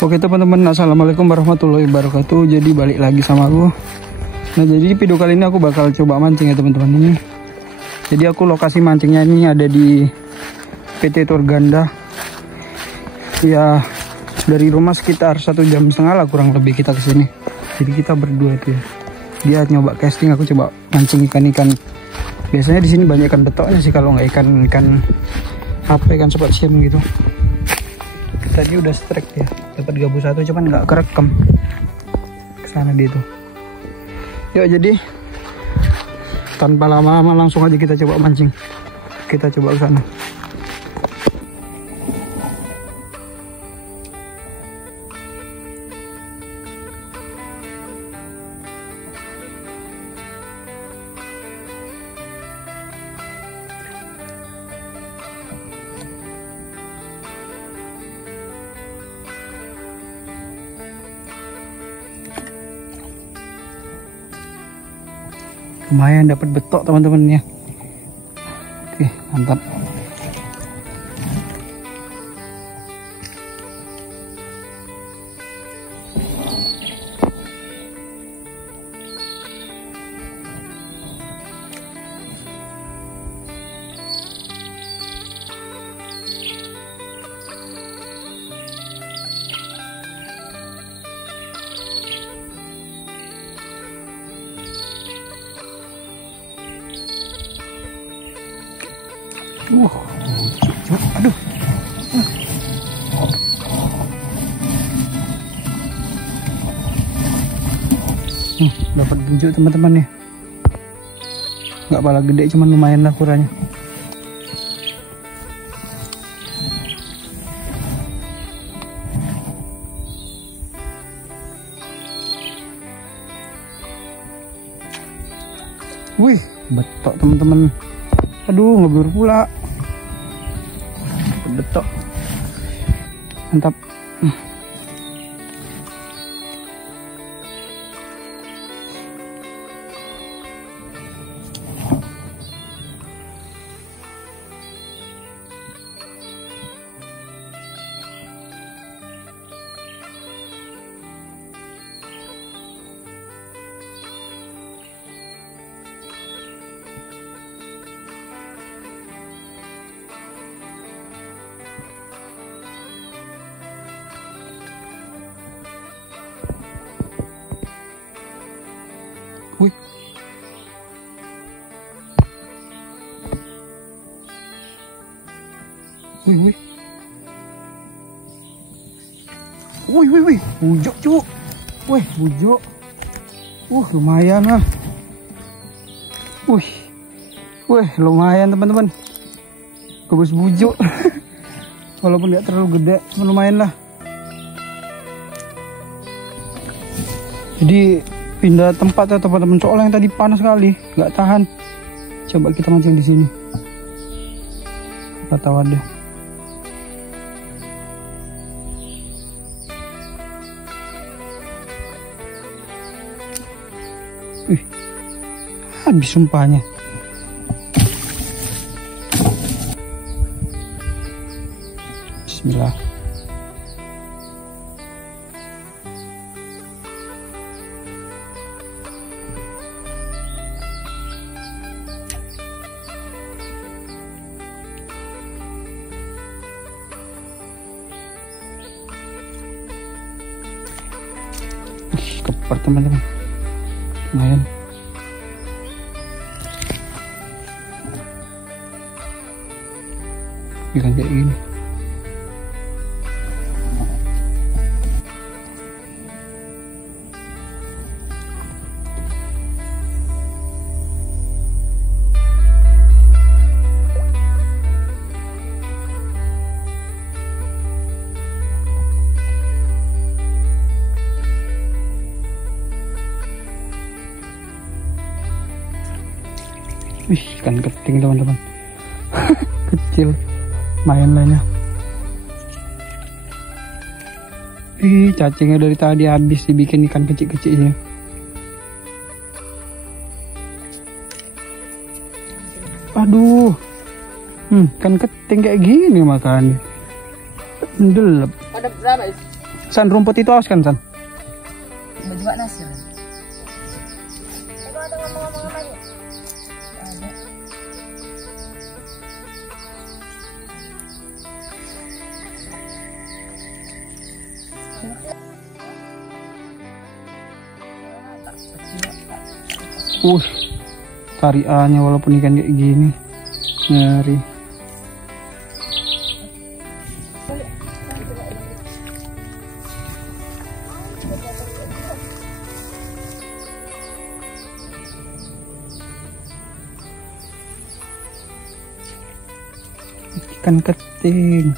Oke teman-teman, assalamualaikum warahmatullahi wabarakatuh. Jadi balik lagi sama aku. Nah, jadi video kali ini aku bakal coba mancing ya teman-teman ini. Jadi aku lokasi mancingnya ini ada di PT Turganda. Ya dari rumah sekitar 1,5 jam lah kurang lebih kita kesini. Jadi kita berdua tuh ya. Dia nyoba casting, aku coba mancing ikan-ikan. Biasanya di sini banyak ikan betoknya sih, kalau nggak ikan apa, ikan spot siam gitu. Tadi udah strike ya, dapat gabus satu cuman nggak kerekam kesana dia tuh. Yuk, jadi tanpa lama-lama langsung aja kita coba mancing. Kita coba ke sana. Lumayan dapat betok teman-teman ya. Oke, mantap. Aduh. Dapat bujuk teman-teman ya. Nggak pala gede, cuman lumayan lah ukurannya. Wih, betok teman-teman. Aduh, ngeblur pula. Betok. Mantap. Wih. Wih. Wih. Bujuk, cuk. Wih, bujuk. Lumayan lah. Wih, lumayan teman-teman. Gabus bujuk. Walaupun nggak terlalu gede, cuma lumayan lah. Jadi pindah tempat ya teman-teman, soalnya yang tadi panas sekali, nggak tahan. Coba kita mancing di sini. Kata wadah. Habis sumpahnya. Bismillah. Kepar teman-teman, lumayan. Ikan kayak gini. Wih, ikan keting teman-teman. Kecil, lumayan lahnya. Ih, cacingnya dari tadi habis dibikin ikan kecil-kecilnya. Aduh, kan keting kayak gini makan. Mendelep. Ada berapa? San, rumput itu awas kan, San? Baju Pak Nasir. Emang ada ngomong-ngomong apa nih? Tariannya walaupun ikan kayak gini ngeri. Ikan keting.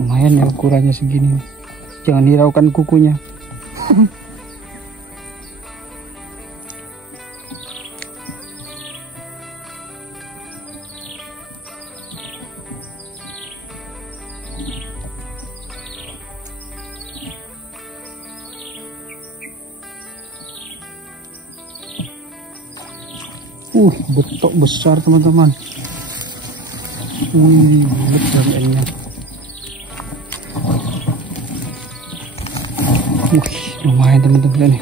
Lumayan ya ukurannya segini. Jangan hiraukan kukunya. Betok besar teman-teman. Besar ikannya. Lumayan teman-teman nih.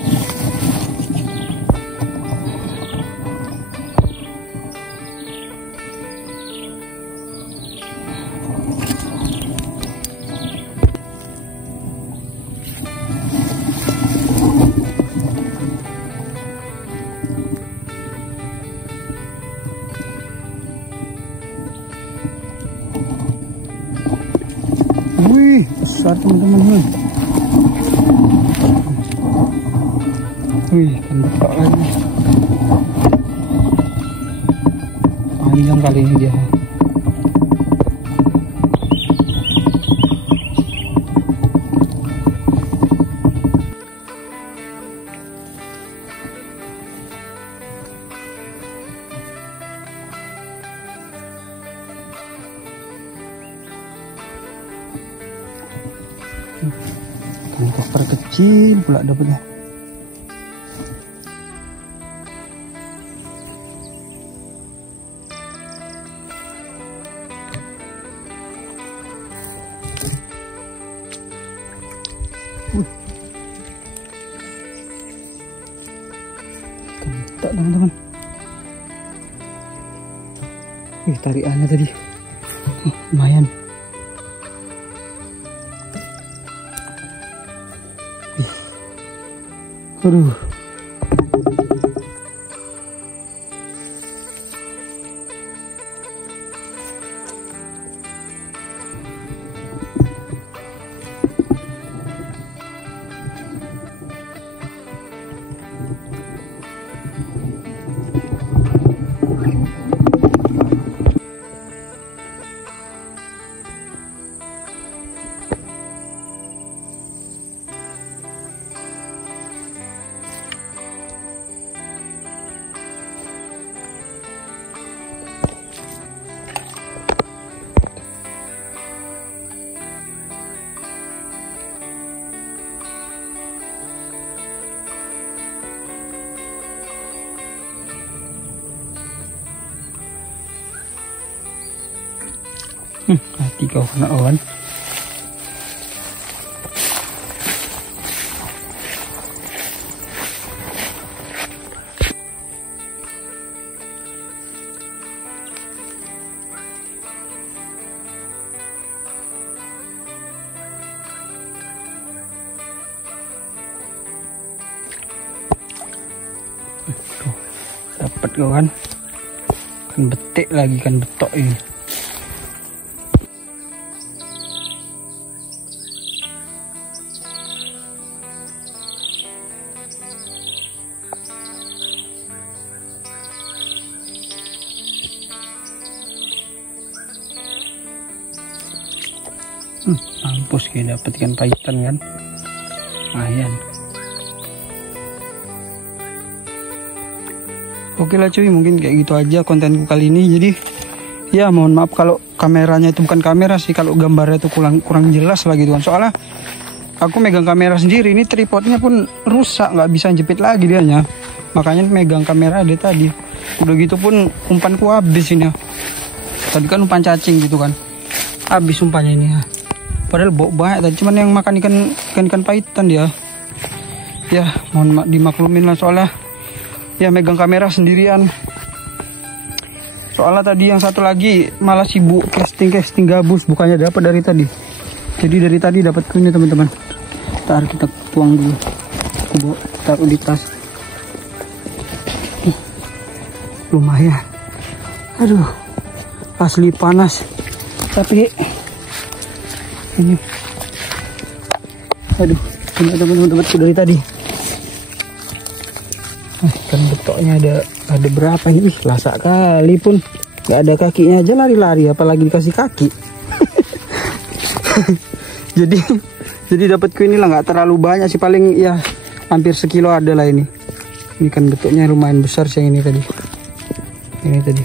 Wih, besar teman-teman. Wih, kentok lagi. Panjang kali ini dia. Kentok terkecil pula dapatnya. Kentok teman-teman. Tariannya tadi lumayan. Aduh. Hati kau kena awan. Dapat kawan. Kan betik lagi, kan betok ini. Mampus kayak dapet ikan pahitan kan. Lumayan. Oke lah cuy, mungkin kayak gitu aja kontenku kali ini. Jadi ya mohon maaf kalau kameranya itu bukan kamera sih, kalau gambarnya itu kurang jelas lah gitu kan. Soalnya aku megang kamera sendiri, ini tripodnya pun rusak, nggak bisa jepit lagi dianya. Makanya megang kamera ada tadi. Udah gitu pun umpanku habis ini. Tadi kan umpan cacing gitu kan, habis umpannya ini ya. Padahal banyak tadi, cuman yang makan ikan paitan dia. Ya mohon dimaklumin lah, soalnya ya megang kamera sendirian. Soalnya tadi yang satu lagi malah sibuk casting gabus, bukannya dapat dari tadi. Jadi dari tadi dapat ini teman-teman. Ntar kita tuang dulu, aku taruh di tas. Lumayan, aduh asli panas, tapi ini aduh teman-teman dari tadi. Ikan betoknya ada berapa ini? Lasak kali pun nggak ada kakinya aja lari-lari, apalagi dikasih kaki. jadi dapatku inilah nggak terlalu banyak sih, paling ya hampir sekilo ada lah ini. Ini kan betoknya lumayan besar sih yang ini tadi. Ini tadi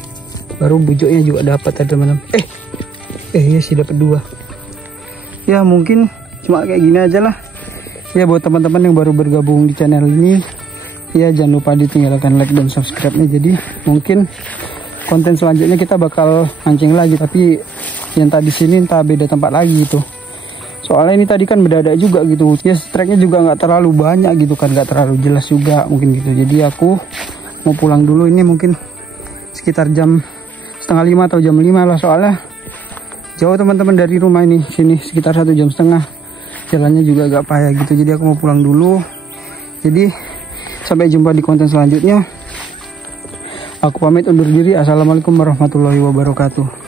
baru bujuknya juga dapat teman-teman. Ya sih dapat 2. Ya mungkin cuma kayak gini aja lah ya buat teman-teman yang baru bergabung di channel ini. Ya jangan lupa ditinggalkan like dan subscribe-nya. Jadi mungkin konten selanjutnya kita bakal mancing lagi, tapi yang tadi sini entah beda tempat lagi gitu. Soalnya ini tadi kan mendadak juga gitu ya, strike-nya juga nggak terlalu banyak gitu kan, nggak terlalu jelas juga mungkin gitu. Jadi aku mau pulang dulu, ini mungkin sekitar jam 4:30 atau jam 5 lah, soalnya jauh teman-teman dari rumah ini, sini sekitar 1,5 jam, jalannya juga agak payah gitu. Jadi aku mau pulang dulu. Jadi sampai jumpa di konten selanjutnya. Aku pamit undur diri. Assalamualaikum warahmatullahi wabarakatuh.